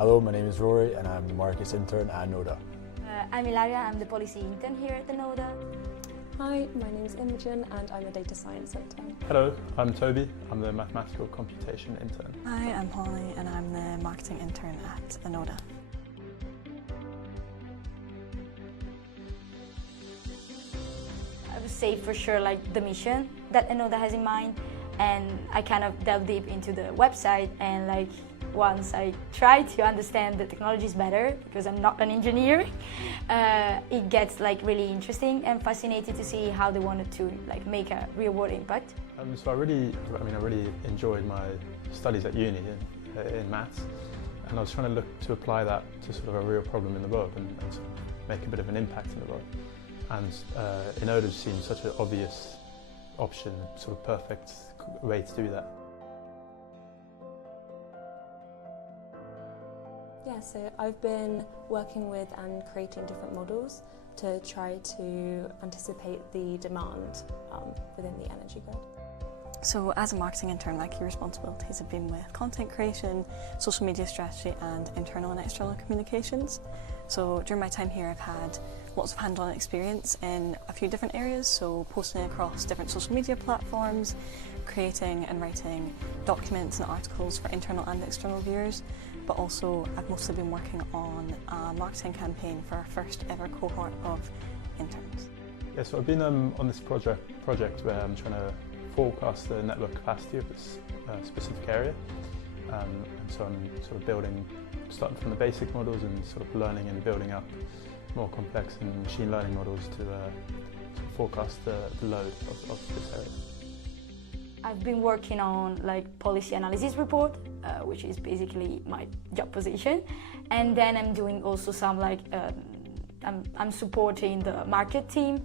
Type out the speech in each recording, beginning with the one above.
Hello, my name is Rory and I'm the Markets Intern at ENODA. I'm Ilaria, I'm the Policy Intern here at ENODA. Hi, my name is Imogen and I'm a Data Science Intern. Hello, I'm Toby, I'm the Mathematical Computation Intern. Hi, I'm Holly and I'm the Marketing Intern at ENODA. I would say for sure like the mission that ENODA has in mind, and I kind of delve deep into the website, and like once I try to understand the technologies better, because I'm not an engineer, it gets like really interesting and fascinating to see how they wanted to like make a real world impact. So I really enjoyed my studies at uni in maths, and I was trying to look to apply that to sort of a real problem in the world and sort of make a bit of an impact in the world. And ENODA seemed such an obvious option, sort of perfect way to do that. Yeah, so I've been working with and creating different models to try to anticipate the demand within the energy grid. So as a marketing intern, my key responsibilities have been with content creation, social media strategy and internal and external communications. So during my time here I've had lots of hands-on experience in a few different areas, so posting across different social media platforms, creating and writing documents and articles for internal and external viewers, but also I've mostly been working on a marketing campaign for our first ever cohort of interns. Yeah, so I've been on this project where I'm trying to forecast the network capacity of this specific area, and so I'm sort of starting from the basic models and sort of learning and building up more complex and machine learning models to forecast the load of this area. I've been working on like policy analysis report, which is basically my job position, and then I'm doing also some like I'm supporting the market team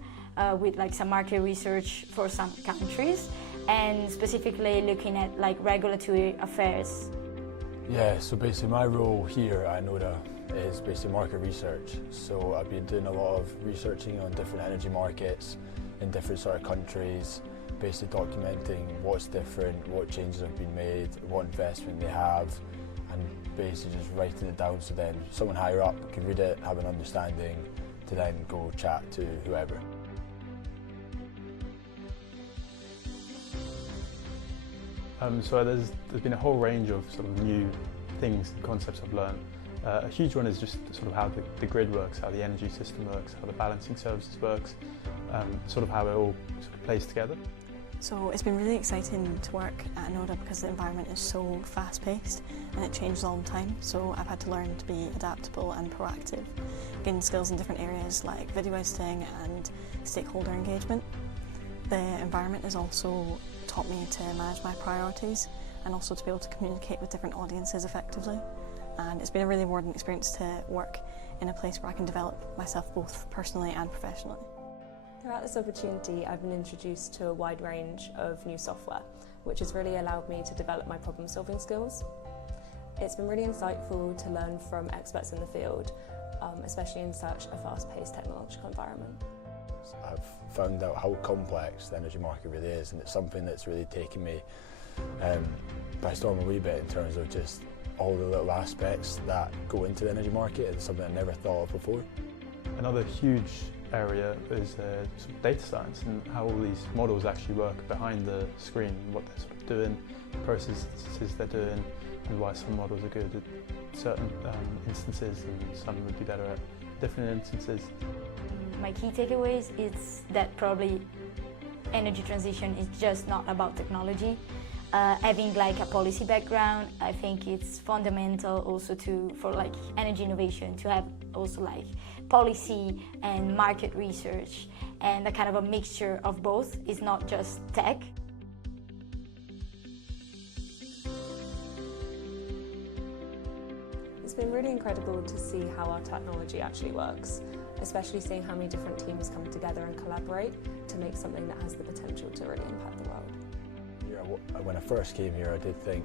with like some market research for some countries, and specifically looking at like regulatory affairs. Yeah, so basically my role here at ENODA is basically market research. So I've been doing a lot of researching on different energy markets in different sort of countries, basically documenting what's different, what changes have been made, what investment they have, and basically just writing it down so then someone higher up can read it, have an understanding, to then go chat to whoever. So there's been a whole range of sort of new things and concepts I've learned. A huge one is just sort of how the grid works, how the energy system works, how the balancing services works, sort of how it all sort of plays together. So it's been really exciting to work at ENODA because the environment is so fast-paced and it changes all the time, so I've had to learn to be adaptable and proactive, gain skills in different areas like video editing and stakeholder engagement. The environment has also taught me to manage my priorities and also to be able to communicate with different audiences effectively. And it's been a really rewarding experience to work in a place where I can develop myself both personally and professionally. Throughout this opportunity, I've been introduced to a wide range of new software, which has really allowed me to develop my problem-solving skills. It's been really insightful to learn from experts in the field, especially in such a fast-paced technological environment. I've found out how complex the energy market really is, and it's something that's really taken me by storm a wee bit in terms of just all the little aspects that go into the energy market. It's something I never thought of before. Another huge area is sort of data science and how all these models actually work behind the screen, what they're sort of doing, the processes they're doing, and why some models are good at certain instances and some would be better at different instances. My key takeaways is that probably energy transition is just not about technology. Having like a policy background, I think it's fundamental also for like energy innovation to have also like policy and market research, and a kind of a mixture of both. It's not just tech. It's been really incredible to see how our technology actually works, especially seeing how many different teams come together and collaborate to make something that has the potential to really impact the world. Yeah, when I first came here, I did think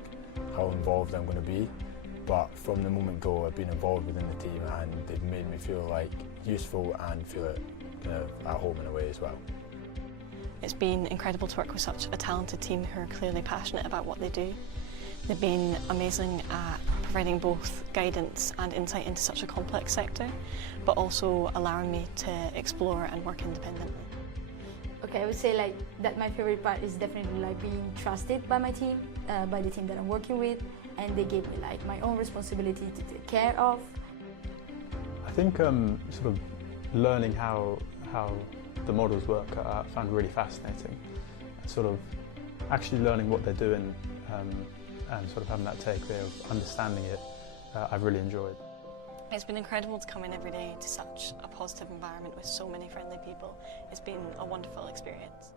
how involved I'm going to be, but from the moment go, I've been involved within the team and they've made me feel like useful and feel kind of at home in a way as well. It's been incredible to work with such a talented team who are clearly passionate about what they do. They've been amazing at providing both guidance and insight into such a complex sector, but also allowing me to explore and work independently. Okay, I would say like that my favorite part is definitely like being trusted by my team, by the team that I'm working with, and they gave me like my own responsibility to take care of. I think sort of learning how the models work I found really fascinating. Sort of actually learning what they're doing and sort of having that takeaway of understanding it, I've really enjoyed. It's been incredible to come in every day to such a positive environment with so many friendly people. It's been a wonderful experience.